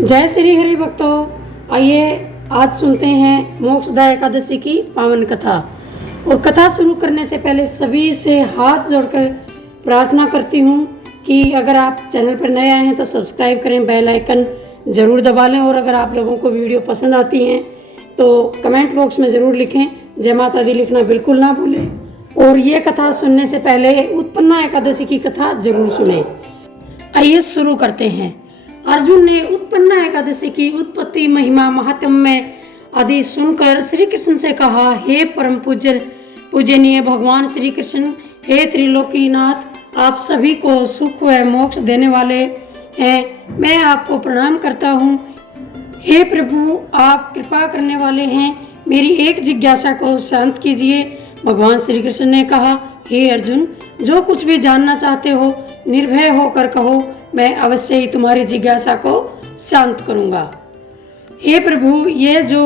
जय श्री हरि भक्तों, आइए आज सुनते हैं मोक्षदा एकादशी की पावन कथा। और कथा शुरू करने से पहले सभी से हाथ जोड़कर प्रार्थना करती हूँ कि अगर आप चैनल पर नए आए हैं तो सब्सक्राइब करें, बेल आइकन ज़रूर दबा लें। और अगर आप लोगों को वीडियो पसंद आती हैं तो कमेंट बॉक्स में ज़रूर लिखें, जय माता दी लिखना बिल्कुल ना भूलें। और ये कथा सुनने से पहले उत्पन्ना एकादशी की कथा जरूर सुनें। आइए शुरू करते हैं। अर्जुन ने उत्पन्ना एकादशी की उत्पत्ति, महिमा, महात्म्य आदि सुनकर श्री कृष्ण से कहा, हे परम पूजनीय भगवान श्री कृष्ण, हे त्रिलोकीनाथ, आप सभी को सुख व मोक्ष देने वाले हैं। मैं आपको प्रणाम करता हूँ। हे प्रभु, आप कृपा करने वाले हैं, मेरी एक जिज्ञासा को शांत कीजिए। भगवान श्री कृष्ण ने कहा, हे अर्जुन, जो कुछ भी जानना चाहते हो निर्भय होकर कहो, मैं अवश्य ही तुम्हारी जिज्ञासा को शांत करूंगा। हे प्रभु, ये जो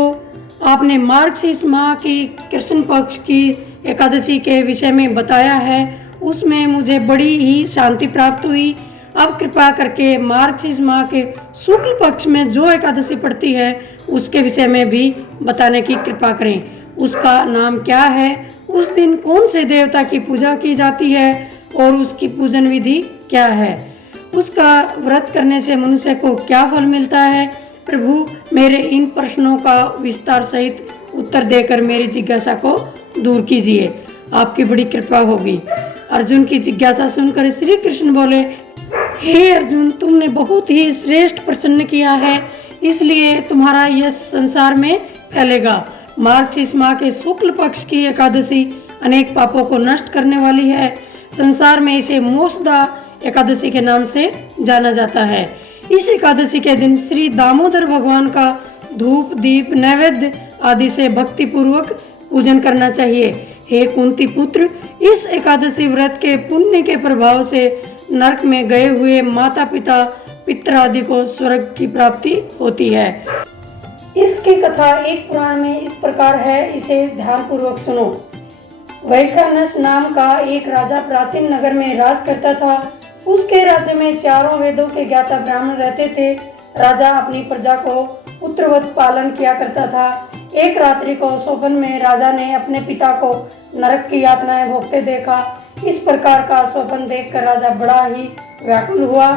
आपने मार्गशीर्ष माह की कृष्ण पक्ष की एकादशी के विषय में बताया है उसमें मुझे बड़ी ही शांति प्राप्त हुई। अब कृपा करके मार्गशीर्ष माह के शुक्ल पक्ष में जो एकादशी पड़ती है उसके विषय में भी बताने की कृपा करें। उसका नाम क्या है, उस दिन कौन से देवता की पूजा की जाती है और उसकी पूजन विधि क्या है, उसका व्रत करने से मनुष्य को क्या फल मिलता है। प्रभु, मेरे इन प्रश्नों का विस्तार सहित उत्तर देकर मेरी जिज्ञासा को दूर कीजिए, आपकी बड़ी कृपा होगी। अर्जुन की जिज्ञासा सुनकर श्री कृष्ण बोले, हे अर्जुन, तुमने बहुत ही श्रेष्ठ प्रश्न किया है, इसलिए तुम्हारा यश संसार में फैलेगा। मार्गशीर्ष माह के शुक्ल पक्ष की एकादशी अनेक पापों को नष्ट करने वाली है। संसार में इसे मोक्षदा एकादशी के नाम से जाना जाता है। इस एकादशी के दिन श्री दामोदर भगवान का धूप, दीप, नैवेद्य आदि से भक्ति पूर्वक पूजन करना चाहिए। हे कुंती पुत्र, इस एकादशी व्रत के पुण्य के प्रभाव से नरक में गए हुए माता पिता, पितर आदि को स्वर्ग की प्राप्ति होती है। इसकी कथा एक पुराण में इस प्रकार है, इसे ध्यान पूर्वक सुनो। वैखनस नाम का एक राजा प्राचीन नगर में राज करता था। उसके राज्य में चारों वेदों के ज्ञाता ब्राह्मण रहते थे। राजा अपनी प्रजा को पुत्रवत पालन किया करता था। एक रात्रि को स्वप्न में राजा ने अपने पिता को नरक की यातनाएं भोगते देखा। इस प्रकार का स्वप्न देखकर राजा बड़ा ही व्याकुल हुआ।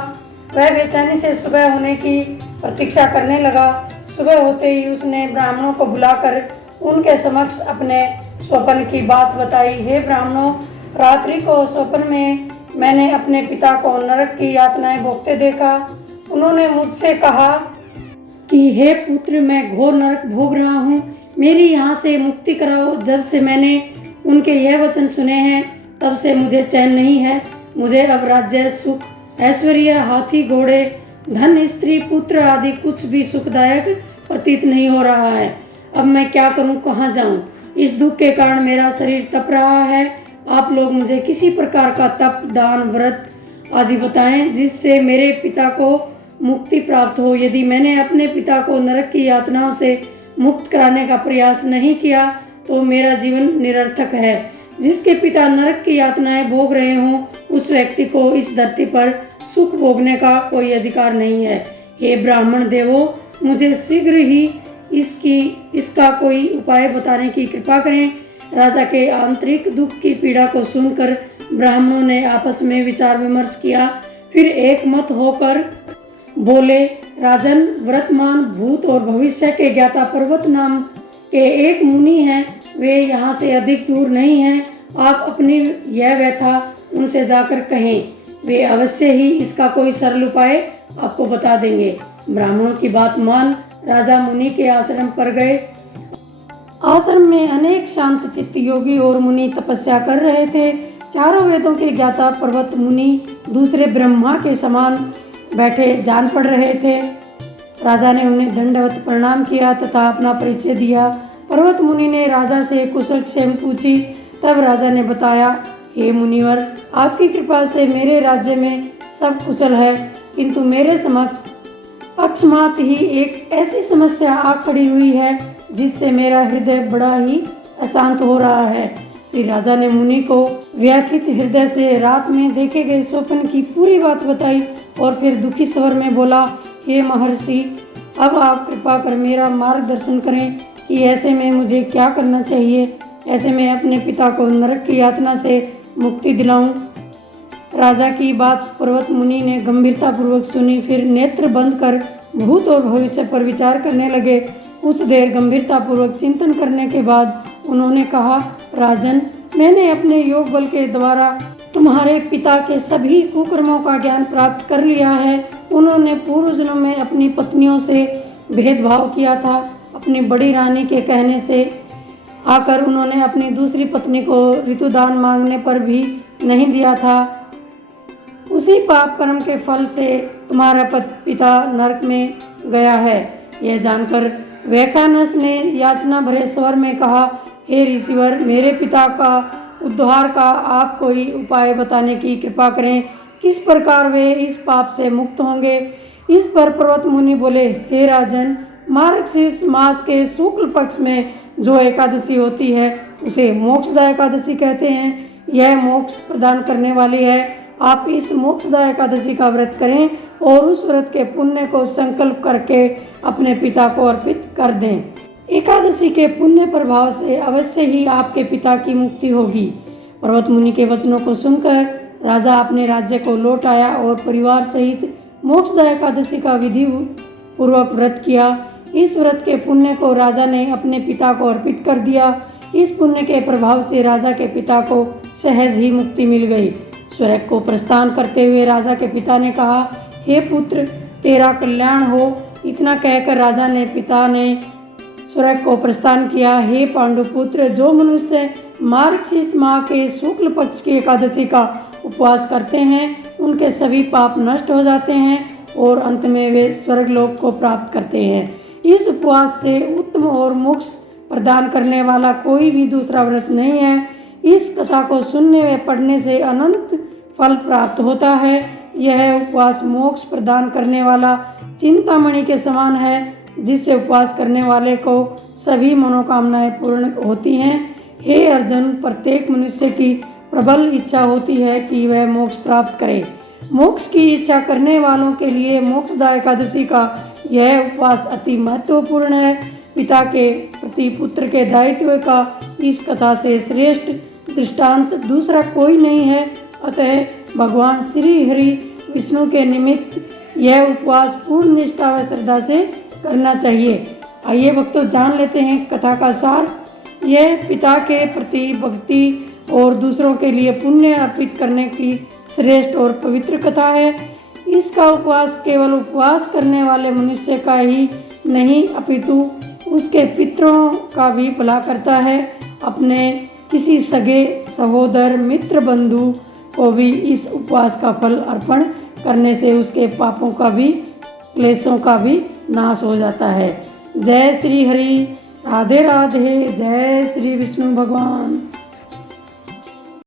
वह बेचैनी से सुबह होने की प्रतीक्षा करने लगा। सुबह होते ही उसने ब्राह्मणों को बुलाकर उनके समक्ष अपने स्वप्न की बात बताई। हे ब्राह्मणों, रात्रि को स्वप्न में मैंने अपने पिता को नरक की यातनाएं भोगते देखा। उन्होंने मुझसे कहा कि हे पुत्र, मैं घोर नरक भोग रहा हूँ, मेरी यहाँ से मुक्ति कराओ। जब से मैंने उनके यह वचन सुने हैं तब से मुझे चैन नहीं है। मुझे अब राज्य, सुख, ऐश्वर्य, हाथी, घोड़े, धन, स्त्री, पुत्र आदि कुछ भी सुखदायक प्रतीत नहीं हो रहा है। अब मैं क्या करूँ, कहाँ जाऊँ? इस दुख के कारण मेरा शरीर तप रहा है। आप लोग मुझे किसी प्रकार का तप, दान, व्रत आदि बताएं जिससे मेरे पिता को मुक्ति प्राप्त हो। यदि मैंने अपने पिता को नरक की यातनाओं से मुक्त कराने का प्रयास नहीं किया तो मेरा जीवन निरर्थक है। जिसके पिता नरक की यातनाएं भोग रहे हों उस व्यक्ति को इस धरती पर सुख भोगने का कोई अधिकार नहीं है। हे ब्राह्मण देवों, मुझे शीघ्र ही इसका कोई उपाय बताने की कृपा करें। राजा के आंतरिक दुख की पीड़ा को सुनकर ब्राह्मणों ने आपस में विचार विमर्श किया। फिर एक मत होकर बोले, राजन, वर्तमान, भूत और भविष्य के ज्ञाता पर्वत नाम के एक मुनि हैं, वे यहाँ से अधिक दूर नहीं हैं। आप अपनी यह व्यथा उनसे जाकर कहें, वे अवश्य ही इसका कोई सरल उपाय आपको बता देंगे। ब्राह्मणों की बात मान राजा मुनि के आश्रम पर गए। आश्रम में अनेक शांत चित्त योगी और मुनि तपस्या कर रहे थे। चारों वेदों के ज्ञाता पर्वत मुनि दूसरे ब्रह्मा के समान बैठे जान पड़ रहे थे। राजा ने उन्हें दंडवत प्रणाम किया तथा अपना परिचय दिया। पर्वत मुनि ने राजा से कुशल क्षेम पूछी। तब राजा ने बताया, हे मुनिवर, आपकी कृपा से मेरे राज्य में सब कुशल है, किंतु मेरे समक्ष अकस्मात ही एक ऐसी समस्या आ खड़ी हुई है जिससे मेरा हृदय बड़ा ही अशांत हो रहा है। फिर राजा ने मुनि को व्यथित हृदय से रात में देखे गए स्वप्न की पूरी बात बताई और फिर दुखी स्वर में बोला, हे महर्षि, अब आप कृपा कर मेरा मार्गदर्शन करें कि ऐसे में मुझे क्या करना चाहिए, ऐसे में अपने पिता को नरक की यातना से मुक्ति दिलाऊं। राजा की बात पर्वत मुनि ने गंभीरतापूर्वक सुनी, फिर नेत्र बंद कर भूत और भविष्य पर विचार करने लगे। कुछ देर गंभीरतापूर्वक चिंतन करने के बाद उन्होंने कहा, राजन, मैंने अपने योग बल के द्वारा तुम्हारे पिता के सभी कुकर्मों का ज्ञान प्राप्त कर लिया है। उन्होंने पूर्व जन्म में अपनी पत्नियों से भेदभाव किया था। अपनी बड़ी रानी के कहने से आकर उन्होंने अपनी दूसरी पत्नी को ऋतुदान मांगने पर भी नहीं दिया था। उसी पाप कर्म के फल से तुम्हारा पिता नरक में गया है। यह जानकर वैखानस ने याचना भरे स्वर में कहा, हे ऋषिवर, मेरे पिता का उद्धार का आप कोई उपाय बताने की कृपा करें। किस प्रकार वे इस पाप से मुक्त होंगे। इस पर पर्वत मुनि बोले, हे राजन, मार्गशीर्ष मास के शुक्ल पक्ष में जो एकादशी होती है उसे मोक्षदा एकादशी कहते हैं। यह मोक्ष प्रदान करने वाली है। आप इस मोक्षदा एकादशी का व्रत करें और उस व्रत के पुण्य को संकल्प करके अपने पिता को अर्पित कर दें। एकादशी के पुण्य प्रभाव से अवश्य ही आपके पिता की मुक्ति होगी। पर्वत मुनि के वचनों को सुनकर राजा अपने राज्य को लौट आया और परिवार सहित मोक्षदा एकादशी का विधि पूर्वक व्रत किया। इस व्रत के पुण्य को राजा ने अपने पिता को अर्पित कर दिया। इस पुण्य के प्रभाव से राजा के पिता को सहज ही मुक्ति मिल गई। स्वर्ग को प्रस्थान करते हुए राजा के पिता ने कहा, हे पुत्र, तेरा कल्याण हो। इतना कहकर राजा ने पिता ने स्वर्ग को प्रस्थान किया। हे पांडुपुत्र, जो मनुष्य मार्गशीर्ष माह के शुक्ल पक्ष की एकादशी का उपवास करते हैं उनके सभी पाप नष्ट हो जाते हैं और अंत में वे स्वर्गलोक को प्राप्त करते हैं। इस उपवास से उत्तम और मोक्ष प्रदान करने वाला कोई भी दूसरा व्रत नहीं है। इस कथा को सुनने व पढ़ने से अनंत फल प्राप्त होता है। यह उपवास मोक्ष प्रदान करने वाला चिंतामणि के समान है, जिससे उपवास करने वाले को सभी मनोकामनाएं पूर्ण होती हैं। हे अर्जुन, प्रत्येक मनुष्य की प्रबल इच्छा होती है कि वह मोक्ष प्राप्त करे। मोक्ष की इच्छा करने वालों के लिए मोक्षदा एकादशी का यह उपवास अति महत्वपूर्ण है। पिता के प्रति पुत्र के दायित्व का इस कथा से श्रेष्ठ दृष्टांत दूसरा कोई नहीं है। अतः भगवान श्री हरि विष्णु के निमित्त यह उपवास पूर्ण निष्ठा व श्रद्धा से करना चाहिए। आइए भक्तों, जान लेते हैं कथा का सार। यह पिता के प्रति भक्ति और दूसरों के लिए पुण्य अर्पित करने की श्रेष्ठ और पवित्र कथा है। इसका उपवास केवल उपवास करने वाले मनुष्य का ही नहीं अपितु उसके पितरों का भी भला करता है। अपने किसी सगे सहोदर मित्र बंधु को भी इस उपवास का फल अर्पण करने से उसके पापों का भी क्लेशों का भी नाश हो जाता है। जय श्री हरि, राधे राधे, जय श्री विष्णु भगवान।